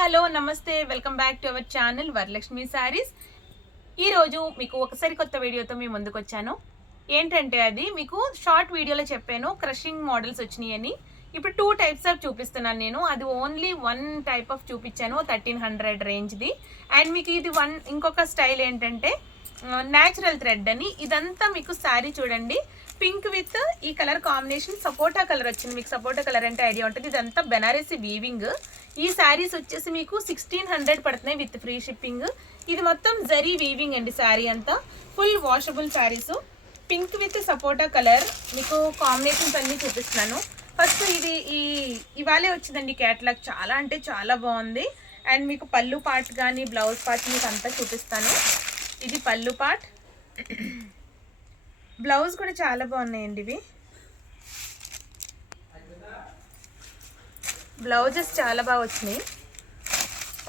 Hello నమస్తే welcome back to our channel Varalakshmi saris. ఈరోజు మీకు ఒకసారి కొత్త వీడియోతో మీ ముందుకు వచ్చాను. ఏంటంటే అది మీకు షార్ట్ వీడియోలో చెప్పాను క్రషింగ్ మోడల్స్ వచ్చినాయి అని. ఇప్పుడు 2 టైప్స్ ఆఫ్ చూపిస్తున్నాను నేను. అది ఓన్లీ 1 టైప్ ఆఫ్ చూపించాను 1300 రేంజ్ది. అండ్ మీకు ఇది ఇంకొక స్టైల్ ఏంటంటే న్యాచురల్ థ్రెడ్ అని. ఇదంతా మీకు శారీ చూడండి, పింక్ విత్ ఈ కలర్ కాంబినేషన్ సపోటా కలర్ వచ్చింది. మీకు సపోటా కలర్ అంటే ఐడియా ఉంటుంది. ఇదంతా బెనారసీ వీవింగ్. ఈ శారీస్ వచ్చేసి మీకు 1600 పడుతున్నాయి విత్ ఫ్రీ షిప్పింగ్. ఇది మొత్తం జరీ వీవింగ్ అండి. శారీ అంతా full washable saris. Pink with sapota colour మీకు కాంబినేషన్స్ అన్ని చూపిస్తున్నాను. ఫస్ట్ ఇది ఇవాళే వచ్చిందండి క్యాటలాగ్. చాలా అంటే చాలా బాగుంది. అండ్ మీకు పళ్ళు పార్ట్ కానీ బ్లౌజ్ పార్ట్ మీకు అంతా చూపిస్తాను. ఇది పళ్ళు పార్ట్, బ్లౌజ్ కూడా చాలా బాగున్నాయండి. ఇవి బ్లౌజెస్ చాలా బాగా వచ్చినాయి.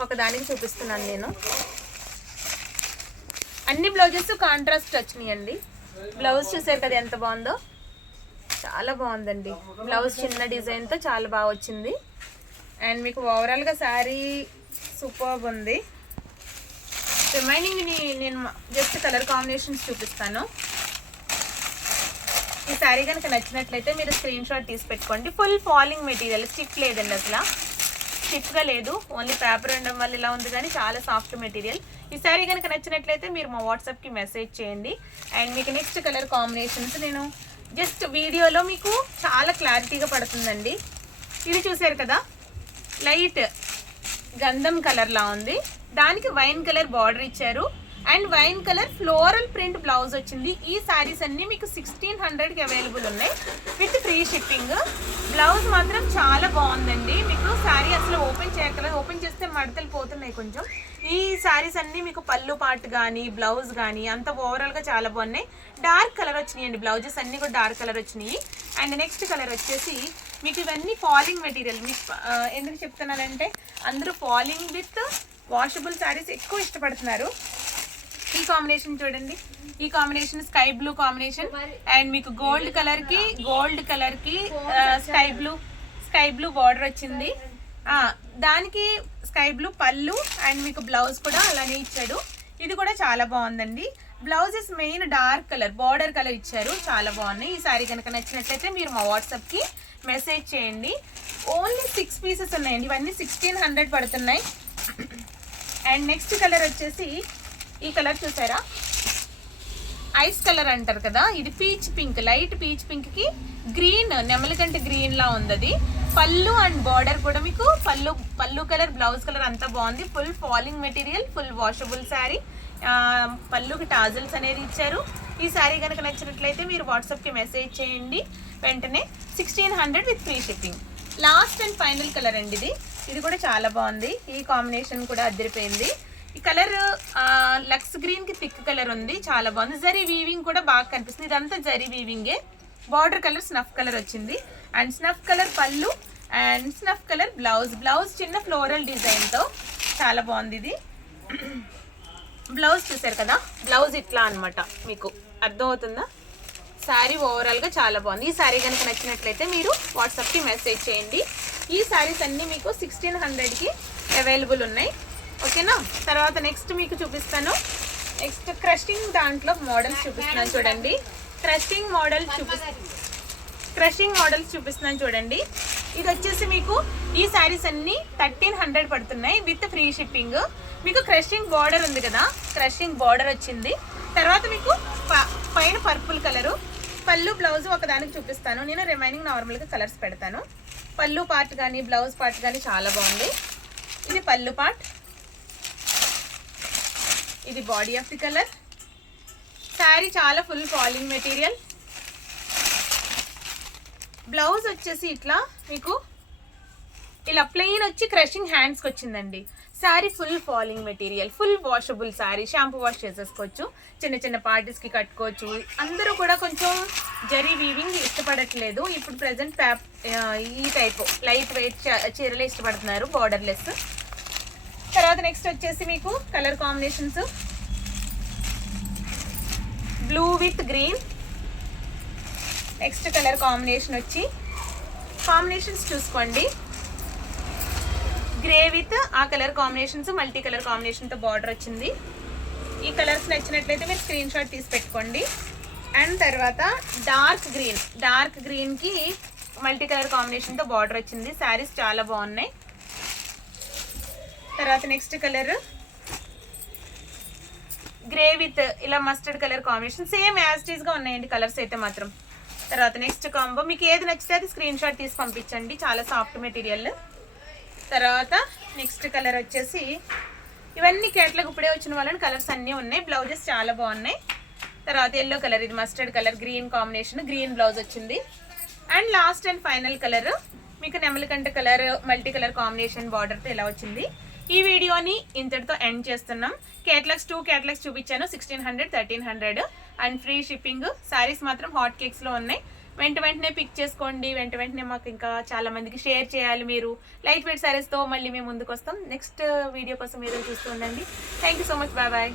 ఒకదానికి చూపిస్తున్నాను నేను. అన్ని బ్లౌజెస్ కాంట్రాస్ట్ వచ్చినాయి అండి. బ్లౌజ్ చూసారు కదా ఎంత బాగుందో, చాలా బాగుందండి. బ్లౌజ్ చిన్న డిజైన్తో చాలా బాగా వచ్చింది. అండ్ మీకు ఓవరాల్గా శారీ సూపర్బ్ ఉంది. రిమైనింగ్ నేను జస్ట్ కలర్ కాంబినేషన్స్ చూపిస్తాను. ఈ శారీ కనుక నచ్చినట్లయితే మీరు స్క్రీన్ షాట్ తీసి పెట్టుకోండి. ఫుల్ ఫాలింగ్ మెటీరియల్, స్టిఫ్ లేదండి, అసలు స్టిఫ్గా లేదు. ఓన్లీ పేపర్ ఉండడం వల్ల ఇలా ఉంది, కానీ చాలా సాఫ్ట్ మెటీరియల్. ఈ శారీ కనుక నచ్చినట్లయితే మీరు మా వాట్సాప్కి మెసేజ్ చేయండి. అండ్ మీకు నెక్స్ట్ కలర్ కాంబినేషన్స్ నేను జస్ట్ వీడియోలో మీకు చాలా క్లారిటీగా పడుతుందండి. ఇది చూసారు కదా, లైట్ గంధం కలర్లా ఉంది. దానికి వైన్ కలర్ బార్డర్ ఇచ్చారు. And wine colour floral print blouse వచ్చింది. ఈ శారీస్ అన్ని మీకు 1600కి అవైలబుల్ ఉన్నాయి విత్ ఫ్రీ షిప్పింగ్. బ్లౌజ్ మాత్రం చాలా బాగుందండి. మీకు శారీ అసలు ఓపెన్ చేయగలదు, ఓపెన్ చేస్తే మడతలు పోతున్నాయి కొంచెం. ఈ శారీస్ అన్ని మీకు పళ్ళు పార్ట్ కానీ బ్లౌజ్ కానీ అంత ఓవరాల్గా చాలా బాగున్నాయి. డార్క్ కలర్ వచ్చినాయండి, బ్లౌజెస్ అన్ని కూడా డార్క్ కలర్ వచ్చినాయి. అండ్ నెక్స్ట్ కలర్ వచ్చేసి మీకు ఇవన్నీ ఫాలింగ్ మెటీరియల్. మీకు ఎందుకు చెప్తున్నానంటే అందరూ ఫాలింగ్ విత్ వాషబుల్ శారీస్ ఎక్కువ ఇష్టపడుతున్నారు. ఈ కాంబినేషన్ చూడండి, ఈ combination sky blue combination. And మీకు గోల్డ్ కలర్ కి స్కై బ్లూ బార్డర్ వచ్చింది. దానికి స్కై బ్లూ పళ్ళు అండ్ మీకు బ్లౌజ్ కూడా అలానే ఇచ్చాడు. ఇది కూడా చాలా బాగుందండి. Blouses main dark colour border colour ఇచ్చారు, చాలా బాగున్నాయి. ఈ శారీ కనుక నచ్చినట్లయితే మీరు మా వాట్సాప్కి మెసేజ్ చేయండి. ఓన్లీ 6 పీసెస్ ఉన్నాయండి. ఇవన్నీ 1600 పడుతున్నాయి. అండ్ నెక్స్ట్ కలర్ వచ్చేసి ఈ కలర్ చూసారా, ఐస్ కలర్ అంటారు కదా, ఇది peach pink, light peach pink కి గ్రీన్, నెమలికంటే గ్రీన్ లా ఉంది. అది పళ్ళు అండ్ బార్డర్ కూడా మీకు పళ్ళు కలర్ బ్లౌజ్ కలర్ అంతా బాగుంది. Full falling material, full washable sari. పళ్ళుకి టాజల్స్ అనేది ఇచ్చారు. ఈ శారీ కనుక నచ్చినట్లయితే మీరు వాట్సాప్కి మెసేజ్ చేయండి వెంటనే. 1600 with free shipping. Last and final colour అండి ఇది కూడా చాలా బాగుంది. ఈ కాంబినేషన్ కూడా అదిరిపోయింది. ఈ కలర్ లక్స్ గ్రీన్ కి థిక్ కలర్ ఉంది, చాలా బాగుంది. జరీ వీవింగ్ కూడా బాగా కనిపిస్తుంది. ఇదంతా జరీ వీవింగే. బార్డర్ కలర్ స్నఫ్ కలర్ వచ్చింది. అండ్ స్నఫ్ కలర్ పళ్ళు అండ్ స్నఫ్ కలర్ బ్లౌజ్ చిన్న ఫ్లోరల్ డిజైన్ తో చాలా బాగుంది. ఇది బ్లౌజ్ చూసారు కదా, బ్లౌజ్ ఇట్లా అనమాట. మీకు అర్థమవుతుందా? శారీ ఓవరాల్ గా చాలా బాగుంది. ఈ శారీ కనుక నచ్చినట్లయితే మీరు వాట్సాప్కి మెసేజ్ చేయండి. ఈ శారీస్ అన్ని మీకు 1600కి అవైలబుల్ ఉన్నాయి. ఓకేనా? తర్వాత నెక్స్ట్ మీకు చూపిస్తాను. నెక్స్ట్ క్రషింగ్ దాంట్లో మోడల్స్ చూపిస్తున్నాను చూడండి. క్రషింగ్ మోడల్స్ చూపిస్తున్నాను చూడండి. ఇది వచ్చేసి మీకు ఈ శారీస్ అన్ని 1300 పడుతున్నాయి విత్ ఫ్రీ షిప్పింగ్. మీకు క్రషింగ్ బార్డర్ ఉంది కదా, క్రషింగ్ బార్డర్ వచ్చింది. తర్వాత మీకు పైన పర్పుల్ కలరు. పళ్ళు బ్లౌజ్ ఒకదానికి చూపిస్తాను నేను. రిమైనింగ్ నార్మల్గా కలర్స్ పెడతాను. పళ్ళు పార్ట్ కానీ బ్లౌజ్ పార్ట్ కానీ చాలా బాగుంది. ఇది పళ్ళు పార్ట్, ఇది body of the colour. Sari చాలా ఫుల్ ఫాలింగ్ మెటీరియల్. బ్లౌజ్ వచ్చేసి ఇట్లా మీకు ఇలా ప్లెయిన్ వచ్చి క్రషింగ్ హ్యాండ్స్కి వచ్చిందండి. Sari full falling material, full washable sari. Shampoo wash చేసేసుకోవచ్చు, చిన్న చిన్న పార్టీస్కి కట్టుకోవచ్చు. అందరూ కూడా కొంచెం జరీ వీవింగ్ ఇష్టపడట్లేదు ఇప్పుడు ప్రెసెంట్. ఈ టైపు లైట్ వెయిట్ చీరలే ఇష్టపడుతున్నారు, బార్డర్లెస్. తర్వాత నెక్స్ట్ వచ్చేసి మీకు colour combinations blue with green. Next colour combination వచ్చి కాంబినేషన్స్ చూసుకోండి. గ్రే విత్ ఆ కలర్ కాంబినేషన్స్ మల్టీ కలర్ కాంబినేషన్తో బార్డర్ వచ్చింది. ఈ కలర్స్ నచ్చినట్లయితే మీరు స్క్రీన్ షాట్ తీసి పెట్టుకోండి. అండ్ తర్వాత డార్క్ గ్రీన్కి మల్టీ కలర్ కాంబినేషన్తో బార్డర్ వచ్చింది. శారీస్ చాలా బాగున్నాయి. తర్వాత నెక్స్ట్ కలర్ గ్రే విత్ ఇలా mustard colour combination, same as these గా ఉన్నాయండి కలర్స్ అయితే మాత్రం. తర్వాత నెక్స్ట్ కాంబో మీకు ఏది నచ్చితే అది స్క్రీన్ షాట్ తీసి పంపించండి, చాలా సాఫ్ట్ మెటీరియల్. తర్వాత నెక్స్ట్ కలర్ వచ్చేసి ఇవన్నీ కేటలాగ్ ఇప్పుడే వచ్చిన వాళ్ళని కలర్స్ అన్నీ ఉన్నాయి. బ్లౌజెస్ చాలా బాగున్నాయి. తర్వాత ఎల్లో కలర్, ఇది mustard colour green combination, green blouse వచ్చింది. And last and final colour మీకు నెమలికంట కలర్ మల్టీ కలర్ కాంబినేషన్ బార్డర్తో ఇలా వచ్చింది. ఈ వీడియోని ఇంతటితో ఎండ్ చేస్తున్నాం. కేటలాగ్స్ 2 కేటలాగ్స్ చూపించాను, 1600, 1300 అండ్ ఫ్రీ షిప్పింగ్. శారీస్ మాత్రం హాట్ కేక్స్లో ఉన్నాయి. వెంటనే పిక్ చేసుకోండి. వెంటనే మాకు ఇంకా చాలా మందికి షేర్ చేయాలి. మీరు లైట్ వెయిట్ శారీస్తో మళ్ళీ మేము ముందుకు వస్తాం. నెక్స్ట్ వీడియో కోసం మీరు చూస్తూ ఉండండి. Thank you so much. Bye bye.